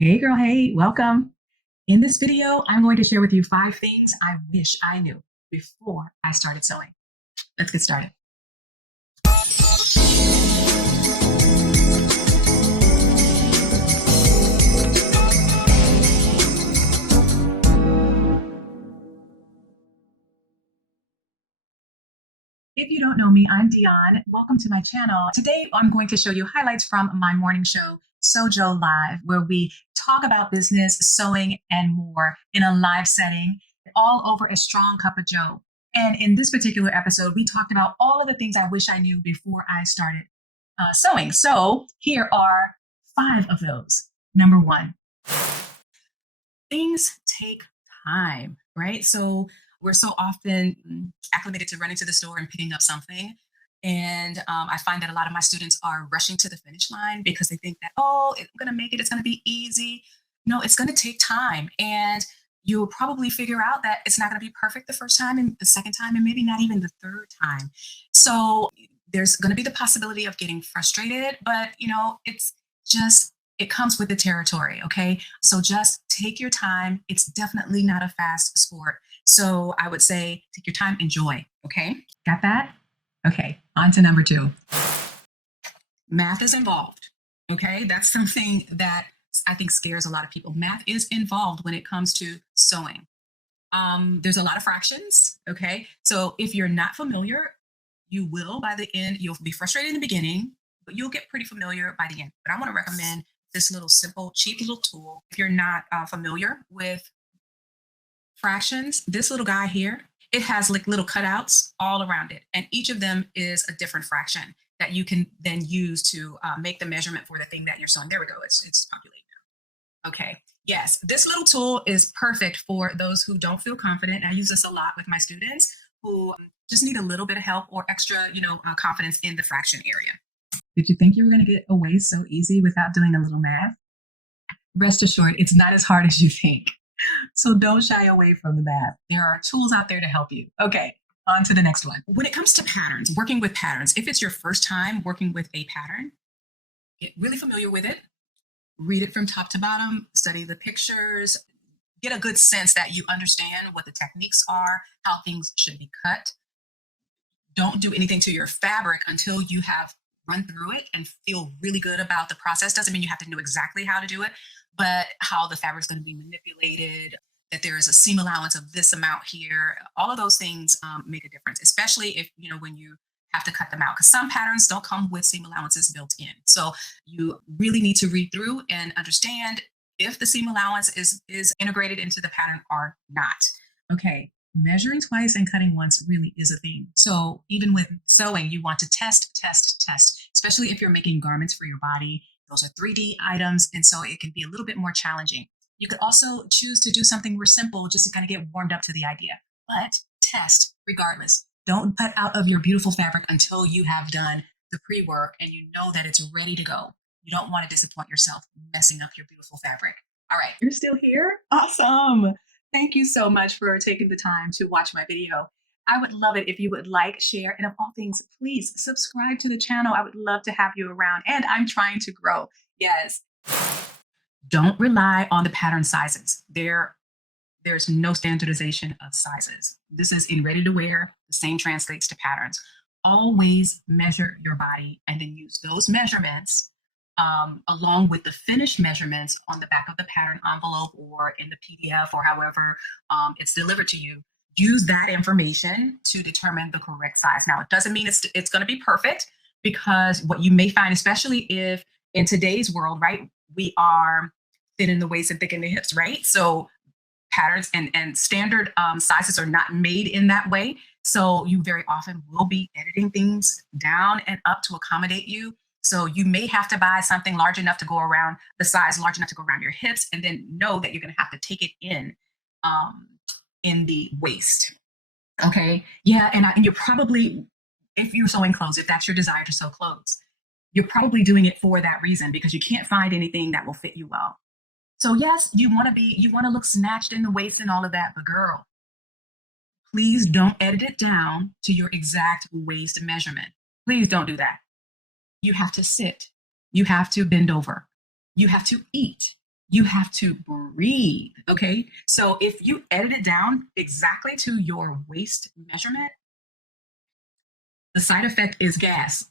Hey girl, hey, welcome. In this video, I'm going to share with you 5 things I wish I knew before I started sewing. Let's get started. If you don't know me, I'm Dion. Welcome to my channel. Today, I'm going to show you highlights from my morning show, Jeaux Live, where we talk about business, sewing, and more in a live setting, all over a strong cup of Joe. And in this particular episode, we talked about all of the things I wish I knew before I started sewing. So here are 5 of those. Number one, things take time, right? So we're so often acclimated to running to the store and picking up something. And I find that a lot of my students are rushing to the finish line because they think that, oh, I'm going to make it. It's going to be easy. No, it's going to take time. And you'll probably figure out that it's not going to be perfect the first time and the second time, and maybe not even the third time. So there's going to be the possibility of getting frustrated, but it's just it comes with the territory. Okay. So just take your time. It's definitely not a fast sport. So I would say take your time, enjoy. Okay. Got that? Okay. On to number 2. Math is involved. Okay. That's something that I think scares a lot of people. Math is involved when it comes to sewing. There's a lot of fractions. Okay. So if you're not familiar, you will by the end, you'll be frustrated in the beginning, but you'll get pretty familiar by the end. But I want to recommend this little simple, cheap little tool. If you're not familiar with fractions, this little guy here, it has like little cutouts all around it. And each of them is a different fraction that you can then use to make the measurement for the thing that you're sewing. There we go. It's populating now. Okay. Yes, this little tool is perfect for those who don't feel confident. I use this a lot with my students who just need a little bit of help or extra, confidence in the fraction area. Did you think you were going to get away so easy without doing a little math? Rest assured, it's not as hard as you think. So don't shy away from the math. There are tools out there to help you. Okay, on to the next one. When it comes to patterns, working with patterns, if it's your first time working with a pattern, get really familiar with it, read it from top to bottom, study the pictures, get a good sense that you understand what the techniques are, how things should be cut. Don't do anything to your fabric until you have run through it and feel really good about the process. Doesn't mean you have to know exactly how to do it, but how the fabric's going to be manipulated, that there is a seam allowance of this amount here. All of those things make a difference, especially if, when you have to cut them out, because some patterns don't come with seam allowances built in. So you really need to read through and understand if the seam allowance is integrated into the pattern or not. Okay. Measuring twice and cutting once really is a thing. So even with sewing, you want to test, especially if you're making garments for your body. Those are 3D items, and so it can be a little bit more challenging. You could also choose to do something more simple just to kind of get warmed up to the idea, but test regardless. Don't cut out of your beautiful fabric until you have done the pre-work and you know that it's ready to go. You don't want to disappoint yourself messing up your beautiful fabric. All right, you're still here? Awesome. Thank you so much for taking the time to watch my video. I would love it if you would like, share, and of all things, please subscribe to the channel. I would love to have you around, and I'm trying to grow. Yes. Don't rely on the pattern sizes. There's no standardization of sizes. This is in ready to wear. The same translates to patterns. Always measure your body and then use those measurements along with the finished measurements on the back of the pattern envelope or in the PDF or however it's delivered to you. Use that information to determine the correct size. Now, it doesn't mean it's going to be perfect, because what you may find, especially if in today's world, right, we are thin in the waist and thick in the hips, right? So patterns and standard sizes are not made in that way. So you very often will be editing things down and up to accommodate you. So you may have to buy something large enough to go around the size, large enough to go around your hips, and then know that you're going to have to take it in the waist. Okay. Yeah. And you're probably, if you're sewing clothes, if that's your desire to sew clothes, you're probably doing it for that reason, because you can't find anything that will fit you well. So yes, you want to look snatched in the waist and all of that, but girl, please don't edit it down to your exact waist measurement. Please don't do that. You have to sit. You have to bend over. You have to eat. You have to breathe. Okay. So if you edit it down exactly to your waist measurement, the side effect is gas.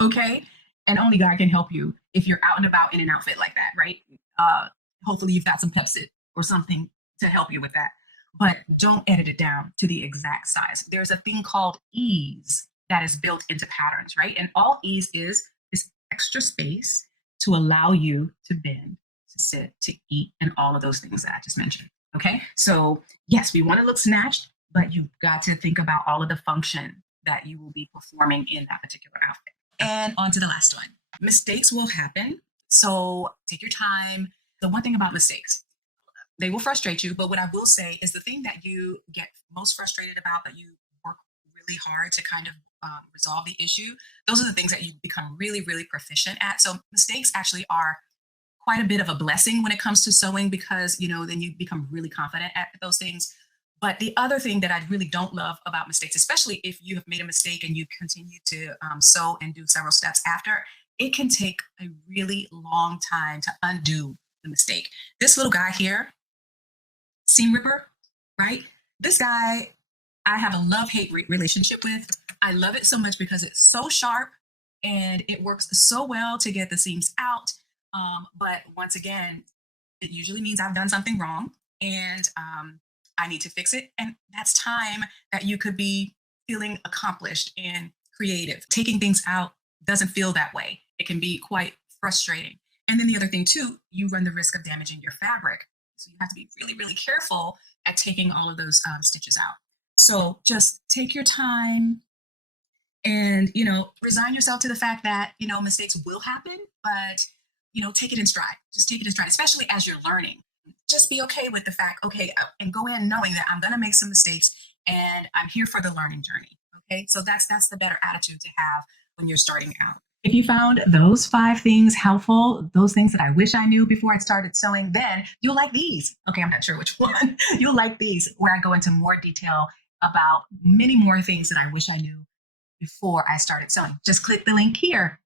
Okay. And only God can help you if you're out and about in an outfit like that, right? Uh, Hopefully you've got some Pepsid or something to help you with that. But don't edit it down to the exact size. There's a thing called ease that is built into patterns, right? And all ease is extra space to allow you to bend, to sit, to eat, and all of those things that I just mentioned. Okay. So yes, we want to look snatched, but you've got to think about all of the function that you will be performing in that particular outfit. And on to the last one. Mistakes will happen. So take your time. The one thing about mistakes, they will frustrate you, but what I will say is the thing that you get most frustrated about, that you work really hard to kind of resolve the issue, those are the things that you become really, really proficient at. So mistakes actually are quite a bit of a blessing when it comes to sewing, because then you become really confident at those things. But the other thing that I really don't love about mistakes, especially if you have made a mistake and you continue to sew and do several steps after, it can take a really long time to undo the mistake. This little guy here, seam ripper, right? This guy, I have a love hate relationship with. I love it so much because it's so sharp and it works so well to get the seams out. But once again, it usually means I've done something wrong, and I need to fix it. And that's time that you could be feeling accomplished and creative. Taking things out doesn't feel that way. It can be quite frustrating. And then the other thing, too, you run the risk of damaging your fabric. So you have to be really, really careful at taking all of those stitches out. So just take your time and, resign yourself to the fact that, mistakes will happen, but, take it in stride. Just take it in stride, especially as you're learning. Just be okay with the fact, okay, and go in knowing that I'm going to make some mistakes and I'm here for the learning journey. Okay. So that's the better attitude to have when you're starting out. If you found those 5 things helpful, those things that I wish I knew before I started sewing, then you'll like these. Okay, I'm not sure which one. You'll like these, where I go into more detail about many more things that I wish I knew before I started sewing. Just click the link here